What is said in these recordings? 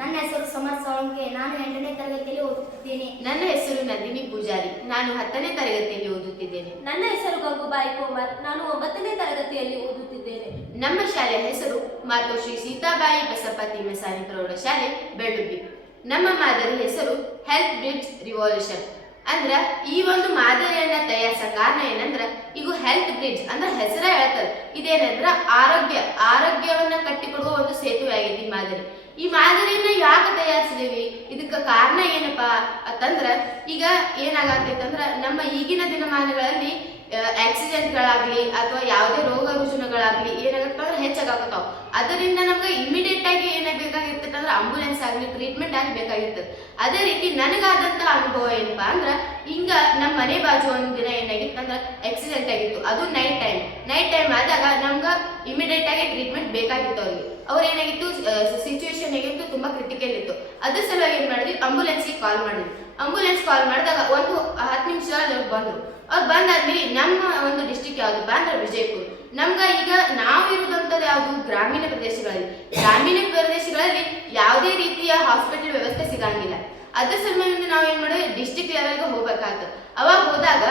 ನನ್ನ ಹೆಸರು ಸಮರ್ ಸಾಳುಂಕೆ. ನಾನು 8ನೇ ತರಗತಿಯಲ್ಲಿ ಓದುತ್ತಿದ್ದೇನೆ. ನನ್ನ ಹೆಸರು ನಂದಿನಿ ಪೂಜಾರಿ. ನಾನು 10ನೇ ತರಗತಿಯಲ್ಲಿ ಓದುತ್ತಿದ್ದೇನೆ. ನನ್ನ ಹೆಸರು ಗಂಗುಬಾಯಿ ಕೋಮರ್. ನಾನು 9ನೇ ತರಗತಿಯಲ್ಲಿ ಓದುತ್ತಿದ್ದೇನೆ. ನಮ್ಮ ಶಾಲೆಯ ಹೆಸರು ಮಾತೋಶ್ರೀ ಸೀತಾಬಾಯಿ ಬಸಪ್ಪ ತಿಮ್ಮಸಾನಿ ಪ್ರೌಢಶಾಲೆ ಬೆಳ್ಳುಬ್ಬಿ. ನಮ್ಮ ಮಾದರಿ ಹೆಸರು ಹೆಲ್ತ್ ಬ್ರಿಡ್ಜ್ ರಿವಾಲ್ಯೂಷನ್. ಅಂದ್ರ ಈ ಒಂದು ಮಾದರಿಯನ್ನ ತಯಾರಿಸ ಕಾರಣ ಏನಂದ್ರ ಈಗ ಹೆಲ್ತ್ ಬ್ರಿಡ್ಜ್ ಅಂದ್ರ ಹೆಸರ ಹೇಳ್ತದ. ಇದೇನಂದ್ರ ಆರೋಗ್ಯವನ್ನ ಕಟ್ಟಿಕೊಡುವ ಒಂದು ಸೇತುವೆ ಆಗೈತಿ ಮಾದರಿ. ಈ ಮಾದರಿಯನ್ನ ಯಾಕೆ ತಯಾರಿಸಿದೀವಿ, ಇದಕ್ಕ ಕಾರಣ ಏನಪ್ಪಾ ಅಂತಂದ್ರ ಈಗ ಏನಾಗತ್ತೈತಂದ್ರ ನಮ್ಮ ಈಗಿನ ದಿನಮಾನಗಳಲ್ಲಿ ಆಕ್ಸಿಡೆಂಟ್ಗಳಾಗ್ಲಿ ಅಥವಾ ಯಾವುದೇ ರೋಗ ರುಜಿನಗಳಾಗ್ಲಿ ಏನಾಗತ್ತಂದ್ರೆ ಹೆಚ್ಚಾಗತ್ತಾವ. ಅದರಿಂದ ನಮ್ಗೆ ಇಮಿಡಿಯೇಟ್ ಆಗಿ ಏನಾಗಬೇಕಾಗಿರ್ತೈತಂದ್ರೆ ಆಂಬುಲೆನ್ಸ್ ಆಗಲಿ ಟ್ರೀಟ್ಮೆಂಟ್ ಆಗಿ ಬೇಕಾಗಿರ್ತದೆ. ಅದೇ ರೀತಿ ನನಗಾದಂತ ಅನುಭವ ಏನಪ್ಪಾ ಅಂದ್ರ ಹಿಂಗ ನಮ್ಮ ಮನೆ ಬಾಜು ಒಂದ್ ದಿನ ಏನಾಗಿತ್ತಂದ್ರ ಆಕ್ಸಿಡೆಂಟ್ ಆಗಿತ್ತು. ಅದು ನೈಟ್ ಟೈಮ್ ಆದಾಗ ನಮ್ಗ ಇಮಿಡಿಯೇಟ್ ಆಗಿ ಟ್ರೀಟ್ಮೆಂಟ್ ಬೇಕಾಗಿತ್ತು. ಅವ್ರಿಗೆ ಏನಾಗಿತ್ತು, ಸಿಚುವೇಶನ್ ಆಗಿತ್ತು, ತುಂಬಾ ಕ್ರಿಟಿಕಲ್ ಇತ್ತು. ಅದ್ರ ಸಲುವಾಗಿ ಏನ್ ಮಾಡಿದ್ವಿ, ಆಂಬುಲೆನ್ಸ್ಗೆ ಕಾಲ್ ಮಾಡಿದಾಗ ಒಂದು 10 ನಿಮಿಷದಲ್ಲಿ ಬಂದ್ರು. ಅವ್ರು ಬಂದಾದ್ಮೇಲೆ ನಮ್ಮ ಒಂದು ಡಿಸ್ಟಿಕ್ ಯಾವ್ದಪ್ಪ ಅಂದ್ರೆ ವಿಜಯಪುರ. ನಮ್ಗ ಈಗ ನಾವು ಇರುವಂತದ್ದು ಯಾವ್ದು ಗ್ರಾಮೀಣ ಪ್ರದೇಶಗಳಲ್ಲಿ ಯಾವುದೇ ರೀತಿಯ ಹಾಸ್ಪಿಟಲ್ ವ್ಯವಸ್ಥೆ ಸಿಗಂಗಿಲ್ಲ. ಅದ್ರ ಸಲುವಾಗಿ ನಾವು ಏನ್ ಮಾಡಿದ್ವಿ, ಡಿಸ್ಟಿಕ್ ಲೆವೆಲ್ಗೆ ಹೋಗ್ಬೇಕಾಗ್ತದೆ. ಅವಾಗ ಹೋದಾಗ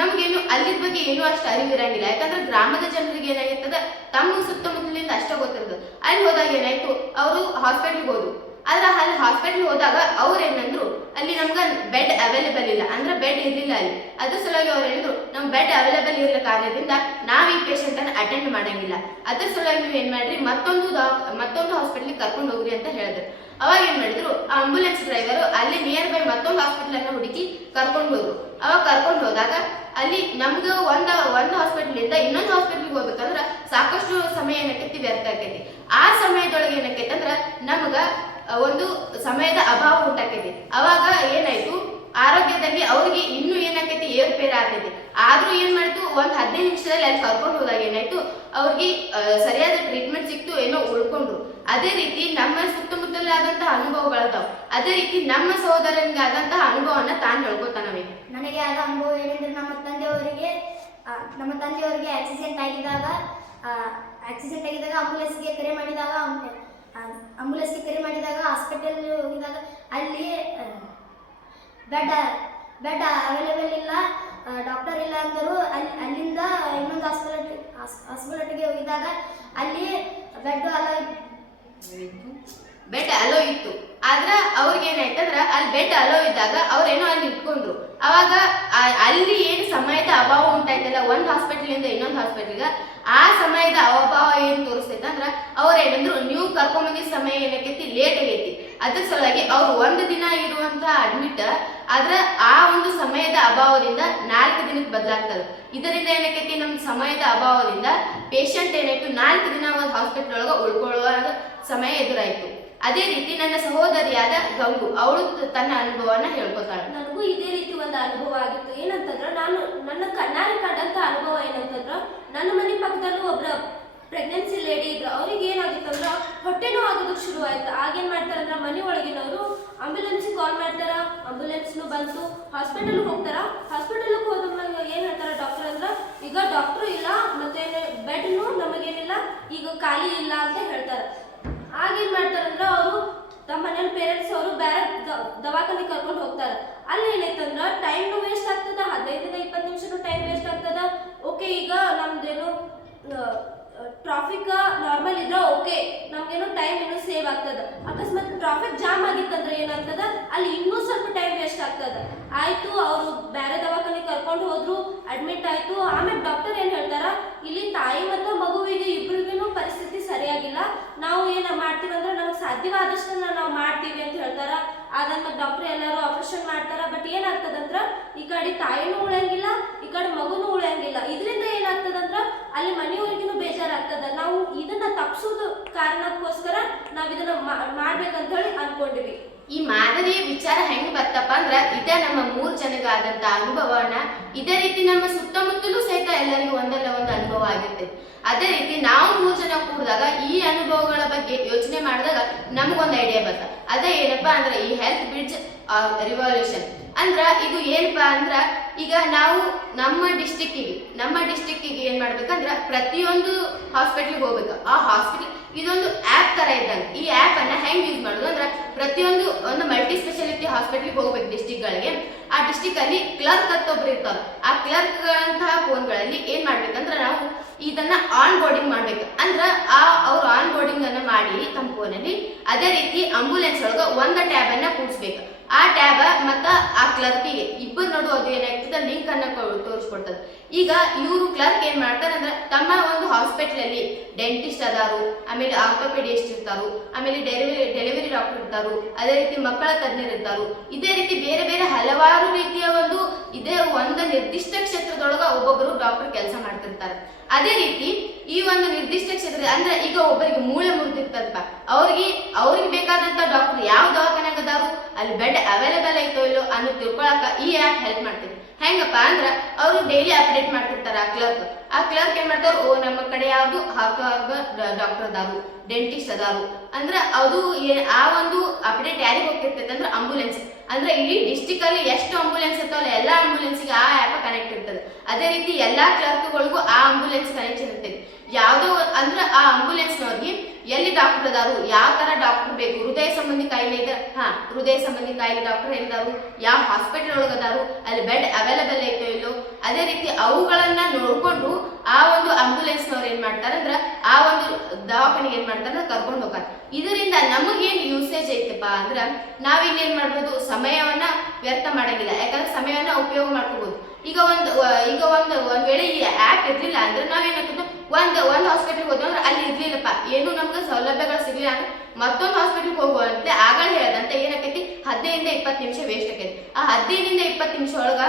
ನಮ್ಗೇನು ಅಲ್ಲಿದ ಬಗ್ಗೆ ಏನು ಅಷ್ಟು ಅರಿವಿರಂಗಿಲ್ಲ. ಯಾಕಂದ್ರೆ ಗ್ರಾಮದ ಜನರಿಗೆ ಏನಾಗಿರ್ತದ ತಮ್ಮ ಸುತ್ತಮುತ್ತಲಿಂದ ಅಷ್ಟೇ ಗೊತ್ತಿರ್ತದೆ. ಅಲ್ಲಿ ಹೋದಾಗ ಏನಾಯ್ತು, ಅವರು ಹಾಸ್ಪಿಟ್ಲ್ಗೆ ಹೋದ್ರು. ಆದ್ರೆ ಅಲ್ಲಿ ಹಾಸ್ಪಿಟ್ಲ್ ಹೋದಾಗ ಅವ್ರು ಏನಂದ್ರು, ಅಲ್ಲಿ ನಮ್ಗ ಬೆಡ್ ಅವೈಲೇಬಲ್ ಇಲ್ಲ, ಅಂದ್ರೆ ಬೆಡ್ ಇರ್ಲಿಲ್ಲ ಅಲ್ಲಿ. ಅದ್ರ ಸಲುವಾಗಿ ಅವ್ರು ಹೇಳಿದ್ರು, ನಮ್ ಬೆಡ್ ಅವೈಲೇಬಲ್ ಇರಲಿಲ್ಲ ಕಾರಣದಿಂದ ನಾವ್ ಈ ಪೇಷಂಟ್ ಅನ್ನ ಅಟೆಂಡ್ ಮಾಡಂಗಿಲ್ಲ. ಅದ್ರ ಸಲುವಾಗಿ ನೀವು ಏನ್ ಮಾಡ್ರಿ, ಮತ್ತೊಂದು ಹಾಸ್ಪಿಟ್ಲಿಗೆ ಕರ್ಕೊಂಡು ಹೋಗ್ರಿ ಅಂತ ಹೇಳಿದ್ರು. ಅವಾಗ ಏನ್ ಮಾಡಿದ್ರು, ಆಂಬುಲೆನ್ಸ್ ಡ್ರೈವರು ಅಲ್ಲಿ ನಿಯರ್ ಬೈ ಮತ್ತೊಂದು ಹಾಸ್ಪಿಟಲ್ ಅನ್ನ ಹುಡುಕಿ ಕರ್ಕೊಂಡು ಹೋದ್ರು. ಅವಾಗ ಕರ್ಕೊಂಡು ಹೋದಾಗ ಅಲ್ಲಿ ನಮ್ಗ ಒಂದು ಹಾಸ್ಪಿಟಲ್ ಇಂದ ಇನ್ನೊಂದು ಹಾಸ್ಪಿಟ್ಲಿಗೆ ಹೋಗ್ಬೇಕಂದ್ರ ಸಾಕಷ್ಟು ಸಮಯ ಏನಕ್ಕೈತಿ, ವ್ಯರ್ಥ ಆಕೈತಿ. ಆ ಸಮಯದೊಳಗೆ ಏನಕ್ಕೈತಿ ಅಂದ್ರ ನಮ್ಗ ಒಂದು ಸಮಯದ ಅಭಾವ ಉಂಟಾಕೈತಿ. ಅವಾಗ ಏನಾಯ್ತು, ಆರೋಗ್ಯದಲ್ಲಿ ಅವ್ರಿಗೆ ಇನ್ನೂ ಏನಾಕೈತಿ, ಏರ್ಪೇರ್ ಆಗ್ತೈತಿ. ಆದ್ರೂ ಏನ್ ಮಾಡ್ತು, ಒಂದ್ 15 ನಿಮಿಷದಲ್ಲಿ ಅಲ್ಲಿ ಕರ್ಕೊಂಡು ಹೋದಾಗ ಏನಾಯ್ತು, ಅವ್ರಿಗೆ ಸರಿಯಾದ ಟ್ರೀಟ್ಮೆಂಟ್ ಸಿಕ್ತು, ಏನೋ ಉಳ್ಕೊಂಡ್ರು. ಅದೇ ರೀತಿ ನಮ್ಮ ಸುತ್ತಮುತ್ತಲೇ ಆದಂತಹ ಅನುಭವಗಳದಾವ. ಅದೇ ರೀತಿ ನಮ್ಮ ಸಹೋದರನಿಗೆ ಆದಂತಹ ಅನುಭವನ ತಾನು ಹೇಳ್ಕೊತಾನವೆ. ನನಗೆ ಆದ ಅನುಭವ ಏನೆಂದ್ರೆ, ನಮ್ಮ ತಂದೆಯವರಿಗೆ ಆಕ್ಸಿಡೆಂಟ್ ಆಗಿದಾಗ ಆಂಬುಲೆನ್ಸ್ಗೆ ಕರೆ ಮಾಡಿದಾಗ ಹಾಸ್ಪಿಟಲ್ ಹೋಗಿದಾಗ ಅಲ್ಲಿ ಬೆಡ್ ಅವೈಲೇಬಲ್ ಇಲ್ಲ, ಡಾಕ್ಟರ್ ಇಲ್ಲ ಅಂದರು. ಅಲ್ಲಿಂದ ಇನ್ನೊಂದು ಹಾಸ್ಪಿಟಲ್ಗೆ ಹೋಗಿದಾಗ ಅಲ್ಲಿ ಬೆಡ್ ಅಲೋ ಇತ್ತು. ಆದ್ರ ಅವ್ರಿಗೆ ಏನಾಯ್ತಂದ್ರ ಅಲ್ಲಿ ಬೆಡ್ ಅಲೋ ಇದ್ದಾಗ ಅವ್ರೇನೋ ಅಲ್ಲಿ ಇಟ್ಕೊಂಡ್ರು. ಅವಾಗ ಅಲ್ಲಿ ಏನು ಸಮಯದ ಅಭಾವ ಉಂಟಾಯ್ತಲ್ಲ, ಒಂದ್ ಹಾಸ್ಪಿಟಲ್ ಇಂದ ಇನ್ನೊಂದು ಹಾಸ್ಪಿಟಲ್ಗೆ, ಆ ಸಮಯದ ಅಭಾವ ಏನ್ ತೋರಿಸ್ತೈತೆ ಅಂದ್ರ ಅವ್ರ ಏನಂದ್ರು, ನೀವು ಕರ್ಕೊಂಬಂದಿದ್ದ ಸಮಯ ಏನಕ್ಕೈತಿ, ಲೇಟ್ ಆಗೈತಿ. ಅದ್ರ ಸಲುವಾಗಿ ಅವ್ರು 1 ದಿನ ಇರುವಂತ ಅಡ್ಮಿಟ್ ಆದ್ರ ಆ ಒಂದು ಸಮಯದ ಅಭಾವದಿಂದ 4 ದಿನಕ್ಕೆ ಬದಲಾಗ್ತದೆ. ಇದರಿಂದ ಏನಕ್ಕೈತಿ, ನಮ್ ಸಮಯದ ಅಭಾವದಿಂದ ಪೇಷಂಟ್ ಏನಾಯ್ತು 4 ದಿನ ಒಂದು ಹಾಸ್ಪಿಟಲ್ ಒಳಗ ಉಳ್ಕೊಳ್ಳುವ ಸಮಯ ಎದುರಾಯ್ತು. ಅದೇ ರೀತಿ ನನ್ನ ಸಹೋದರಿಯಾದ ಗಂಗು, ಅವಳು ತನ್ನ ಅನುಭವನ ಹೇಳ್ಕೊತಾಳೆ. ನನಗೂ ಇದೇ ರೀತಿ ಒಂದು ಅನುಭವ ಆಗಿತ್ತು. ಏನಂತಂದ್ರ, ನಾನು ನನ್ನ ಕಣ್ಣಾರೆ ಕಂಡಂತ ಅನುಭವ ಏನಂತಂದ್ರ, ನನ್ನ ಮನೆ ಪಕ್ಕದಲ್ಲೂ ಒಬ್ರ ಪ್ರೆಗ್ನೆನ್ಸಿ ಲೇಡಿ ಇದ್ರು. ಅವ್ರಿಗೆ ಏನಾಗಿತ್ತಂದ್ರ ಹೊಟ್ಟೆನೂ ಆಗೋದಕ್ಕೆ ಶುರು ಆಯ್ತು. ಆಗೇನ್ ಮಾಡ್ತಾರಂದ್ರ, ಮನೆ ಒಳಗಿನವರು ಆಂಬ್ಯುಲೆನ್ಸ್ಗೆ ಕಾಲ್ ಮಾಡ್ತಾರ, ಆಂಬ್ಯುಲೆನ್ಸ್ನು ಬಂತು, ಹಾಸ್ಪಿಟಲ್ಗೆ ಹೋಗ್ತಾರ. ಹಾಸ್ಪಿಟಲ್ಗೆ ಹೋದಾಗ ಏನ್ ಹೇಳ್ತಾರ ಡಾಕ್ಟರ್ ಅಂದ್ರ, ಈಗ ಡಾಕ್ಟ್ರು ಇಲ್ಲ, ಮತ್ತೆ ಬೆಡ್ನು ನಮಗೇನಿಲ್ಲ, ಈಗ ಖಾಲಿ ಇಲ್ಲ ಅಂತ ಹೇಳ್ತಾರ. ಆಗೇನ್ ಮಾಡ್ತಾರಂದ್ರ, ಅವರು ತಮ್ಮ ಮನೇಲಿ ಪೇರೆಂಟ್ಸ್ ಅವರು ಬೇರೆ ದವಾಖಾನೆ ಕರ್ಕೊಂಡು ಹೋಗ್ತಾರ. ಅಲ್ಲಿ ಏನೈತಂದ್ರ ಟೈಮ್ನು ವೇಸ್ಟ್ ಆಗ್ತದ, 15-20 ನಿಮಿಷನು ಟೈಮ್ ವೇಸ್ಟ್ ಆಗ್ತದ. ಓಕೆ, ಈಗ ನಮ್ದೇನು ಟ್ರಾಫಿಕ್ ನಾರ್ಮಲ್ ಇದ್ರ ಓಕೆ, ನಮ್ಗೇನು ಟೈಮ್ ಇನ್ನೂ ಸೇವ್ ಆಗ್ತದ. ಅಕಸ್ಮಾತ್ ಟ್ರಾಫಿಕ್ ಜಾಮ್ ಆಗಿತ್ತಂದ್ರೆ ಏನಾಗ್ತದ, ಅಲ್ಲಿ ಇನ್ನೂ ಸ್ವಲ್ಪ ಟೈಮ್ ವೇಸ್ಟ್ ಆಗ್ತದ. ಆಯ್ತು, ಅವರು ಬೇರೆ ದವಾಖಾನೆ ಕರ್ಕೊಂಡು ಹೋದ್ರು, ಅಡ್ಮಿಟ್ ಆಯ್ತು. ಆಮೇಲೆ ಡಾಕ್ಟರ್ ಏನ್ ಹೇಳ್ತಾರ, ಇಲ್ಲಿ ತಾಯಿ ಮತ್ತು ಮಗುವಿಗೆ ಇಬ್ಬರಿಗೂ ಪರಿಸ್ಥಿತಿ ಸರಿಯಾಗಿಲ್ಲ, ನಾವು ಏನ ಮಾಡ್ತೀವಂದ್ರೆ ನಮ್ಗೆ ಸಾಧ್ಯವಾದಷ್ಟು ನಾವು ಮಾಡ್ತೀವಿ ಅಂತ ಹೇಳ್ತಾರ. ಅದಾದ್ಮೇಲೆ ಡಾಕ್ಟರ್ ಎಲ್ಲರೂ ಆಪರೇಷನ್ ಮಾಡ್ತಾರ. ಬಟ್ ಏನಾಗ್ತದಂದ್ರ, ಈ ಕಡೆ ತಾಯಿನೂ ಉಳಿಯಂಗಿಲ್ಲ, ಈ ಕಡೆ ಮಗುನೂ ಉಳಿಯಂಗಿಲ್ಲ. ಇದರಿಂದ ಏನಾಗ್ತದಂದ್ರ ಅಲ್ಲಿ ಮನೆಯವ್ರಿಗೂ ಬೇಜಾರಾಗ್ತದ. ನಾವು ಇದನ್ನ ತಪ್ಪಿಸೋದು ಕಾರಣಕ್ಕೋಸ್ಕರ ನಾವ್ ಇದನ್ನ ಮಾಡ್ಬೇಕಂತ ಹೇಳಿ ಅನ್ಕೊಂಡಿವಿ. ಈ ಮಾದರಿಯ ವಿಚಾರ ಹೆಂಗ್ ಬರ್ತಪ್ಪ ಅಂದ್ರ, ಇದೇ ನಮ್ಮ 3 ಜನಗಾದಂತ ಅನುಭವನ ಇದೇ ರೀತಿ ನಮ್ಮ ಸುತ್ತಮುತ್ತಲೂ ಸಹಿತ ಎಲ್ಲರಿಗೂ ಒಂದಲ್ಲ ಒಂದು ಅನುಭವ ಆಗಿರ್ತೈತಿ. ಅದೇ ರೀತಿ ನಾವು 3 ಜನ ಕೂಡಿದಾಗ ಈ ಅನುಭವಗಳ ಬಗ್ಗೆ ಯೋಚನೆ ಮಾಡಿದಾಗ ನಮಗೊಂದು ಐಡಿಯಾ ಬರ್ತ. ಅದೇ ಏನಪ್ಪಾ ಅಂದ್ರ ಈ ಹೆಲ್ತ್ ಬ್ರಿಡ್ಜ್ ರಿವಾಲ್ಯೂಷನ್ ಅಂದ್ರ ಇದು ಏನಪ್ಪಾ ಅಂದ್ರ, ಈಗ ನಾವು ನಮ್ಮ ಡಿಸ್ಟಿಕ್ಕಿಗೆ ಏನ್ ಮಾಡ್ಬೇಕಂದ್ರ ಪ್ರತಿಯೊಂದು ಹಾಸ್ಪಿಟ್ಲಿಗೆ ಹೋಗ್ಬೇಕು. ಆ ಹಾಸ್ಪಿಟಲ್ ಇದೊಂದು ಆ್ಯಪ್ ತರ ಇದ್ದಂಗೆ. ಈ ಆ್ಯಪ್ ಅನ್ನ ಹೆಂಗ್ ಯೂಸ್ ಮಾಡೋದು ಅಂದ್ರೆ ಪ್ರತಿಯೊಂದು ಒಂದು ಮಲ್ಟಿ ಸ್ಪೆಷಾಲಿಟಿ ಹಾಸ್ಪಿಟಲ್ಗೆ ಹೋಗ್ಬೇಕು ಡಿಸ್ಟಿಕ್ಗಳಿಗೆ. ಆ ಡಿಸ್ಟಿಕ್ ಅಲ್ಲಿ ಕ್ಲರ್ಕ್ ಅಂತ ಒಬ್ರು ಇರ್ತಾರೆ. ಆ ಕ್ಲರ್ಕ್ ಗಳಂತಹ ಫೋನ್ಗಳಲ್ಲಿ ಏನ್ ಮಾಡ್ಬೇಕಂದ್ರೆ ನಾವು ಇದನ್ನ ಆನ್ ಬೋರ್ಡಿಂಗ್ ಮಾಡ್ಬೇಕು. ಅಂದ್ರ ಅವ್ರು ಆನ್ ಬೋರ್ಡಿಂಗ್ ಅನ್ನ ಮಾಡಿ ತಮ್ಮ ಫೋನಲ್ಲಿ ಅದೇ ರೀತಿ ಆಂಬುಲೆನ್ಸ್ ಒಳಗ ಒಂದು ಟ್ಯಾಬ್ ಅನ್ನ ಕೂಡಿಸ್ಬೇಕು. ಆ ಟ್ಯಾಬ್ ಮತ್ತ ಆ ಕ್ಲರ್ಕಿಗೆ ಇಬ್ಬರು ನೋಡು ಅದು ಏನಾಗ್ತದೆ ಲಿಂಕ್ ಅನ್ನ ತೋರಿಸ್ಕೊಡ್ತದೆ. ಈಗ ಇವರು ಕ್ಲರ್ಕ್ ಏನ್ ಮಾಡ್ತಾರೆ ಅಂದ್ರೆ ತಮ್ಮ ಒಂದು ಹಾಸ್ಪಿಟಲ್ ಅಲ್ಲಿ ಡೆಂಟಿಸ್ಟ್ ಅದಾರು, ಆಮೇಲೆ ಆರ್ಥೋಪೆಡಿಸ್ಟ್ ಇರ್ತಾರು, ಆಮೇಲೆ ಡೆಲಿವರಿ ಡಾಕ್ಟರ್ ಇರ್ತಾರು, ಅದೇ ರೀತಿ ಮಕ್ಕಳ ತಜ್ಞರು ಇರ್ತಾರು. ಇದೇ ರೀತಿ ಬೇರೆ ಬೇರೆ ಹಲವಾರು ರೀತಿಯ ಇದೇ ಒಂದು ನಿರ್ದಿಷ್ಟ ಕ್ಷೇತ್ರದೊಳಗ ಒಬ್ಬೊಬ್ಬರು ಡಾಕ್ಟರ್ ಕೆಲಸ ಮಾಡ್ತಿರ್ತಾರೆ. ಅದೇ ರೀತಿ ಈ ಒಂದು ನಿರ್ದಿಷ್ಟ ಕ್ಷೇತ್ರ ಅಂದ್ರೆ ಈಗ ಒಬ್ಬರಿಗೆ ಮೂಳೆ ಮುರಿದಿರ್ತಾರಪ್ಪ, ಅವ್ರಿಗೆ ಬೇಕಾದಂತ ಡಾಕ್ಟರ್ ಯಾವ ದವಾಖಾನೆಗೆ ಅದಾರು, ಅಲ್ಲಿ ಬೆಡ್ ಅವೈಲೇಬಲ್ ಐತೋ ಇಲ್ಲೋ ಅನ್ನೋ ತಿಳ್ಕೊಳಕ ಈ ಆ್ಯಪ್ ಹೆಲ್ಪ್ ಮಾಡ್ತೀವಿ. ಹೆಂಗಪ್ಪ ಅಂದ್ರ ಅವರು ಡೈಲಿ ಅಪ್ಡೇಟ್ ಮಾಡ್ತಿರ್ತಾರ ಆ ಕ್ಲರ್ಕ್ ಏನ್ ಮಾಡ್ತಾರ, ನಮ್ಮ ಕಡೆ ಯಾವ್ದು ಡಾಕ್ಟರ್ ಅದಾರು, ಡೆಂಟಿಸ್ಟ್ ಅದಾರು ಅಂದ್ರ ಅದು ಆ ಒಂದು ಅಪ್ಡೇಟ್ ಯಾರಿಗೆ ಹೋಗ್ತಿರ್ತೈತೆ ಅಂದ್ರೆ ಆಂಬುಲೆನ್ಸ್. ಅಂದ್ರೆ ಇಡೀ ಡಿಸ್ಟಿಕ್ ಅಲ್ಲಿ ಎಷ್ಟು ಆಂಬುಲೆನ್ಸ್ ಇರ್ತಾವಲ್ಲ ಎಲ್ಲಾ ಆಂಬುಲೆನ್ಸ್ಗೆ ಆ ಆ್ಯಪ್ ಕನೆಕ್ಟ್ ಇರ್ತದೆ. ಅದೇ ರೀತಿ ಎಲ್ಲಾ ಕ್ಲರ್ಕ್ಗಳಿಗೂ ಆ ಆಂಬುಲೆನ್ಸ್ ಕನೆಕ್ಷನ್ ಇರ್ತೈತಿ. ಯಾವ್ದೋ ಅಂದ್ರೆ ಆ ಆಂಬುಲೆನ್ಸ್ನವ್ರಿಗೆ ಎಲ್ಲಿ ಡಾಕ್ಟರ್ ಅದಾರು, ಯಾವ ತರ ಡಾಕ್ಟರ್ ಬೇಕು, ಹೃದಯ ಸಂಬಂಧಿ ಕಾಯಿಲೆ ಇದೆ, ಹೃದಯ ಸಂಬಂಧಿ ಕಾಯಿಲೆ ಡಾಕ್ಟರ್ ಎಲ್ಲಿದಾರು, ಯಾವ ಹಾಸ್ಪಿಟಲ್ ಒಳಗದಾರು, ಅಲ್ಲಿ ಬೆಡ್ ಅವೈಲೇಬಲ್ ಐತೋ ಇಲ್ಲೋ, ಅದೇ ರೀತಿ ಅವುಗಳನ್ನ ನೋಡ್ಕೊಂಡು ಆ ಒಂದು ಆಂಬುಲೆನ್ಸ್ನವ್ರು ಏನ್ ಮಾಡ್ತಾರ ಅಂದ್ರ ಆ ಒಂದು ದವಾಖಾನೆಗೆ ಏನ್ ಮಾಡ್ತಾರ ಕರ್ಕೊಂಡು ಹೋಗ್ತಾರೆ. ಇದರಿಂದ ನಮಗೇನ್ ಯೂಸೇಜ್ ಐತಪ್ಪ ಅಂದ್ರ ನಾವಿಲ್ಲಿ ಏನ್ ಮಾಡ್ಬೋದು, ಸಮಯವನ್ನ ವ್ಯರ್ಥ ಮಾಡಂಗಿಲ್ಲ. ಯಾಕಂದ್ರೆ ಸಮಯವನ್ನ ಉಪಯೋಗ ಮಾಡ್ಕೋಬಹುದು. ಈಗ ಒಂದ್ ವೇಳೆ ಈ ಆ್ಯಪ್ ಇರ್ಲಿಲ್ಲ ಅಂದ್ರೆ ನಾವೇನಾಗ್ತದೆ, ಒಂದ್ ಹಾಸ್ಪಿಟಲ್ಗೆ ಹೋದ್ವಿ ಅಂದ್ರೆ ಅಲ್ಲಿ ಇರ್ಲಿಲ್ಲಪ್ಪ, ಏನು ನಮ್ಗೆ ಸೌಲಭ್ಯಗಳು ಸಿಗ್ಲಿಲ್ಲ ಅಂದ್ರೆ ಮತ್ತೊಂದು ಹಾಸ್ಪಿಟಲ್ಗೆ ಹೋಗುವಂತೆ ಆಗಲೇ ಹೇಳದಂತೆ ಏನಾಕೈತಿ 15-20 ನಿಮಿಷ ವೇಸ್ಟ್ ಆಕೈತಿ. ಆ 15-20 ನಿಮಿಷ ಒಳಗ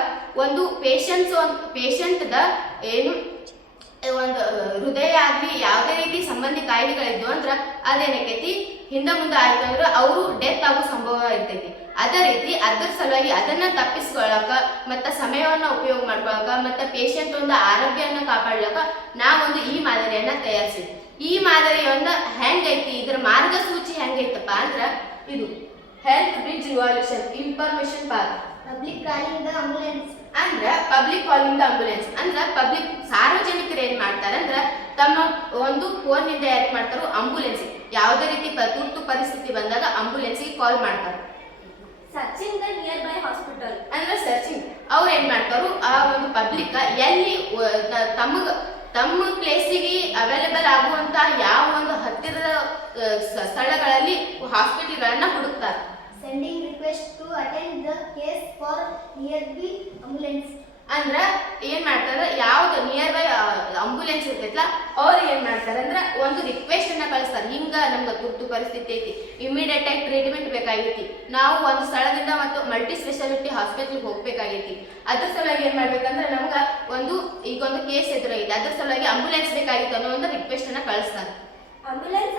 ಒಂದು ಪೇಷಂಟ್ದ ಏನು ಒಂದು ಹೃದಯ ಆಗ್ಲಿ ಯಾವುದೇ ರೀತಿ ಸಂಬಂಧಿ ಕಾಯಿಲೆಗಳಿದ್ವು ಅಂದ್ರ ಅದೇನಕೈತಿ ಹಿಂದೆ ಮುಂದೆ ಆಯ್ತು ಅಂದ್ರೆ ಅವರು ಡೆತ್ ಆಗೋ ಸಂಭವ ಇರ್ತೈತಿ. ಅದೇ ರೀತಿ ಅದ್ರ ಸಲುವಾಗಿ ಅದನ್ನ ತಪ್ಪಿಸ್ಕೊಳಕ ಮತ್ತ ಸಮಯವನ್ನ ಉಪಯೋಗ ಮಾಡ್ಕೊಳಕ ಮತ್ತ ಪೇಷಂಟ್ ಒಂದು ಆರೋಗ್ಯವನ್ನ ಕಾಪಾಡ್ಲಕ ನಾವೊಂದು ಈ ಮಾದರಿಯನ್ನ ತಯಾರಿಸಿದ್ವಿ. ಈ ಮಾದರಿಯನ್ನ ಹೆಂಗೈತಿ, ಇದ್ರ ಮಾರ್ಗಸೂಚಿ ಹೆಂಗೈತಪ್ಪ ಅಂದ್ರ ಇದು health bridge revolution information path public calling the ambulance ಅಂದ್ರ ಪಬ್ಲಿಕ್ ಕಾಲಿಂಗ್ ದ ಆಂಬುಲೆನ್ಸ್ ಅಂದ್ರ ಪಬ್ಲಿಕ್ ಸಾರ್ವಜನಿಕರು ಏನ್ ಮಾಡ್ತಾರ ಅಂದ್ರ ತಮ್ಮ ಒಂದು ಫೋನ್ ನಿಂದ ಯಾಕೆ ಮಾಡ್ತಾರೋ ಆಂಬುಲೆನ್ಸ್ ಯಾವುದೇ ರೀತಿ ತುರ್ತು ಪರಿಸ್ಥಿತಿ ಬಂದಾಗ ಆಂಬುಲೆನ್ಸ್ಗೆ ಕಾಲ್ ಮಾಡ್ತಾರೆ. Searching the near by hospital ಅಂದ್ರೆ ಸರ್ಚಿಂಗ್ ಅವ್ರು ಏನ್ ಮಾಡ್ತಾರೋ ಆ ಒಂದು ಪಬ್ಲಿಕ್ ಎಲ್ಲಿ ತಮ್ಮ ಪ್ಲೇಸಿಗೆ ಅವೈಲೇಬಲ್ ಆಗುವಂತ ಯಾವ ಒಂದು ಹತ್ತಿರದ ಸ್ಥಳಗಳಲ್ಲಿ ಹಾಸ್ಪಿಟಲ್ಗಳನ್ನ ಹುಡುಕ್ತಾರೆ. Sending request to attend the case for nearby ambulance ಅಂದ್ರ ಏನ್ ಮಾಡ್ತಾರ, ಯಾವ್ದು ನಿಯರ್ ಬೈ ಆಂಬುಲೆನ್ಸ್ ಇರ್ತೈತಲ್ಲ ಅವ್ರು ಏನ್ ಮಾಡ್ತಾರ ಅಂದ್ರ ಒಂದು ರಿಕ್ವೆಸ್ಟ್ ಅನ್ನ ಕಳಿಸ್ತಾರೆ. ಹಿಂಗ ನಮ್ಗೆ ತುರ್ತು ಪರಿಸ್ಥಿತಿ ಐತಿ, ಇಮಿಡಿಯೇಟ್ ಆಗಿ ಟ್ರೀಟ್ಮೆಂಟ್ ಬೇಕಾಗೈತಿ, ನಾವು ಒಂದು ಸ್ಥಳದಿಂದ ಮತ್ತು ಮಲ್ಟಿ ಸ್ಪೆಷಾಲಿಟಿ ಹಾಸ್ಪಿಟಲ್ಗೆ ಹೋಗ್ಬೇಕಾಗೈತಿ, ಅದ್ರ ಸಲುವಾಗಿ ಏನ್ ಮಾಡ್ಬೇಕಂದ್ರೆ ನಮ್ಗ ಈಗ ಒಂದು ಕೇಸ್ ಎದುರೈತಿ, ಅದ್ರ ಸಲುವಾಗಿ ಆಂಬುಲೆನ್ಸ್ ಬೇಕಾಗಿತ್ತು ಅನ್ನೋ ಒಂದು ರಿಕ್ವೆಸ್ಟ್ ಅನ್ನ ಕಳಿಸ್ತಾರೆ. ಆಂಬುಲೆನ್ಸ್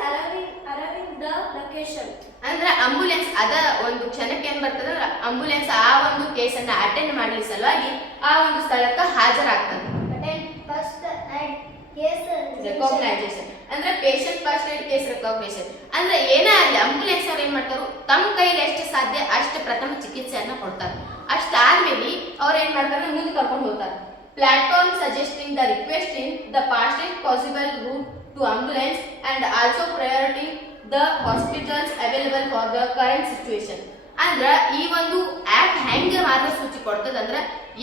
ಅರೈವಿಂಗ್ ದ ಲೊಕೇಶನ್ ಅಂದ್ರೆ ಆಂಬುಲೆನ್ಸ್ ಅದ ಒಂದು ಕ್ಷಣಕ್ಕೆ ಏನ್ ಬರ್ತದೆ ಅಂದ್ರೆ ಆಂಬುಲೆನ್ಸ್ ಆ ಒಂದು ಕೇಸನ್ನ ಅಟೆಂಡ್ ಮಾಡ್ಲಿ ಸಲುವಾಗಿ ಆ ಒಂದು ಸ್ಥಳಕ್ಕೆ ಹಾಜರಾಗ್ತದೆ. ಅಟೆಂಡ್ ಫಸ್ಟ್ ಏಡ್ ಕೇಸ್ ರೆಕಾಗ್ನೈಸೇಷನ್ ಅಂದ್ರೆ ಪೇಷಂಟ್ ಫಸ್ಟ್ ಏಡ್ ಕೇಸ್ ರೆಕಾಗ್ನೈಸೇಷನ್ ಅಂದ್ರೆ ಏನೇ ಆಗಲಿ ಆಂಬುಲೆನ್ಸ್ ಅವ್ರು ಏನ್ ಮಾಡ್ತಾರೋ ತಮ್ಮ ಕೈಲಿ ಎಷ್ಟು ಸಾಧ್ಯ ಅಷ್ಟು ಪ್ರಥಮ ಚಿಕಿತ್ಸೆಯನ್ನ ಕೊಡ್ತಾರೆ. ಅಷ್ಟಾದ್ಮೇಲೆ ಅವ್ರು ಏನ್ ಮಾಡ್ತಾರೆ ಮುಂದೆ ಕರ್ಕೊಂಡು ಹೋಗ್ತಾರೆ. Platform suggesting the request in the fastest possible route to ambulance and also prioritizing the hospitals available for the current situation. ಅಂದ್ರ ಈ ಒಂದು ಆ್ಯಪ್ ಹೆಂಗೆ ಮಾರ್ಗಸೂಚಿ ಕೊಡ್ತದಂದ್ರ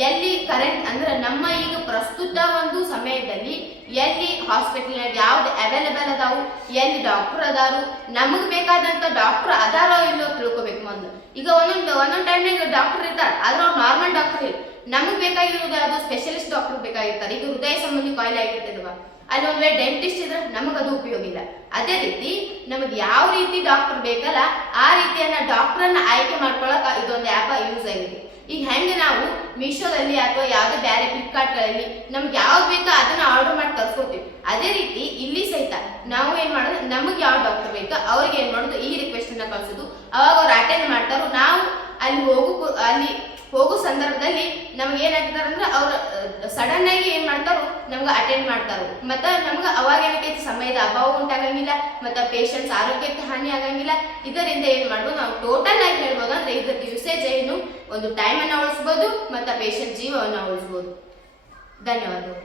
ಎಲ್ಲಿ ಕರೆಂಟ್ ಅಂದ್ರೆ ನಮ್ಮ ಈಗ ಪ್ರಸ್ತುತ ಒಂದು ಸಮಯದಲ್ಲಿ ಎಲ್ಲಿ ಹಾಸ್ಪಿಟಲ್ನಾಗ ಯಾವ್ದು ಅವೈಲೇಬಲ್ ಅದಾವು, ಎಲ್ಲಿ ಡಾಕ್ಟರ್ ಅದಾರು, ನಮಗ್ ಬೇಕಾದಂತ ಡಾಕ್ಟರ್ ಅದಾರೋ ಇಲ್ಲೋ ತಿಳ್ಕೊಬೇಕು ಮೊದಲು. ಈಗ ಒಂದೊಂದು ಟೈಮ್ನಾಗ ಡಾಕ್ಟರ್ ಇರ್ತಾರೆ ಆದ್ರೆ ಅವ್ರು ನಾರ್ಮಲ್ ಡಾಕ್ಟರ್ ಇಲ್ಲ, ನಮಗ್ ಬೇಕಾಗಿರೋದು ಅದು ಸ್ಪೆಷಲಿಸ್ಟ್ ಡಾಕ್ಟರ್ ಬೇಕಾಗಿರ್ತಾರೆ. ಈಗ ಹೃದಯ ಸಂಬಂಧಿ ಕಾಯಿಲೆ ಆಗಿರ್ತದವ ಅಲ್ಲಿ ಒಂದ್ ವೇಳೆ ಡೆಂಟಿಸ್ಟ್ ಇದ್ರೆ ನಮಗದು ಉಪಯೋಗ ಇಲ್ಲ. ಅದೇ ರೀತಿ ನಮಗೆ ಯಾವ ರೀತಿ ಡಾಕ್ಟರ್ ಬೇಕಲ್ಲ ಆ ರೀತಿಯನ್ನ ಡಾಕ್ಟರ್ನ ಆಯ್ಕೆ ಮಾಡ್ಕೊಳಕ ಇದೊಂದು ಆ್ಯಪ್ ಯೂಸ್ ಆಗಿದೆ. ಈಗ ಹೆಂಗೆ ನಾವು ಮೀಶೋದಲ್ಲಿ ಅಥವಾ ಯಾವುದೇ ಬೇರೆ ಫ್ಲಿಪ್ಕಾರ್ಟ್ಗಳಲ್ಲಿ ನಮ್ಗೆ ಯಾವ್ದು ಬೇಕೋ ಅದನ್ನ ಆರ್ಡರ್ ಮಾಡಿ ತರಿಸ್ಕೊತೀವಿ, ಅದೇ ರೀತಿ ಇಲ್ಲಿ ಸಹಿತ ನಾವು ಏನ್ ಮಾಡೋದು ನಮಗೆ ಯಾವ ಡಾಕ್ಟರ್ ಬೇಕೋ ಅವ್ರಿಗೆ ಏನ್ ಮಾಡೋದು ಈ ರಿಕ್ವೆಸ್ಟ್ ಅನ್ನ ಕಳ್ಸೋದು. ಅವಾಗ ಅವ್ರು ಅಟೆಂಡ್ ಮಾಡ್ತಾರೋ, ನಾವು ಅಲ್ಲಿ ಹೋಗೋ ಸಂದರ್ಭದಲ್ಲಿ ನಮ್ಗೆ ಏನಾಗ್ತಾರೆ ಅಂದ್ರೆ ಅವ್ರು ಸಡನ್ ಆಗಿ ಏನ್ ಮಾಡ್ತಾರೋ ನಮ್ಗೆ ಅಟೆಂಡ್ ಮಾಡ್ತಾರೋ, ಮತ್ತೆ ನಮ್ಗೆ ಅವಾಗ ಏನಕ್ಕೈತಿ ಸಮಯದ ಅಭಾವ ಉಂಟಾಗಂಗಿಲ್ಲ, ಮತ್ತೆ ಪೇಷಂಟ್ಸ್ ಆರೋಗ್ಯಕ್ಕೆ ಹಾನಿ ಆಗಂಗಿಲ್ಲ. ಇದರಿಂದ ಏನ್ ಮಾಡ್ಬೋದು ನಾವು ಟೋಟಲ್ ಆಗಿ ಹೇಳ್ಬೋದು ಅಂದ್ರೆ ಇದ್ರದ್ದು ಯೂಸೇಜ್ ಏನು, ಒಂದು ಟೈಮ್ ಅನ್ನ ಉಳಿಸ್ಬೋದು ಮತ್ತೆ ಪೇಷಂಟ್ ಜೀವವನ್ನು ಉಳಿಸ್ಬೋದು. ಧನ್ಯವಾದಗಳು.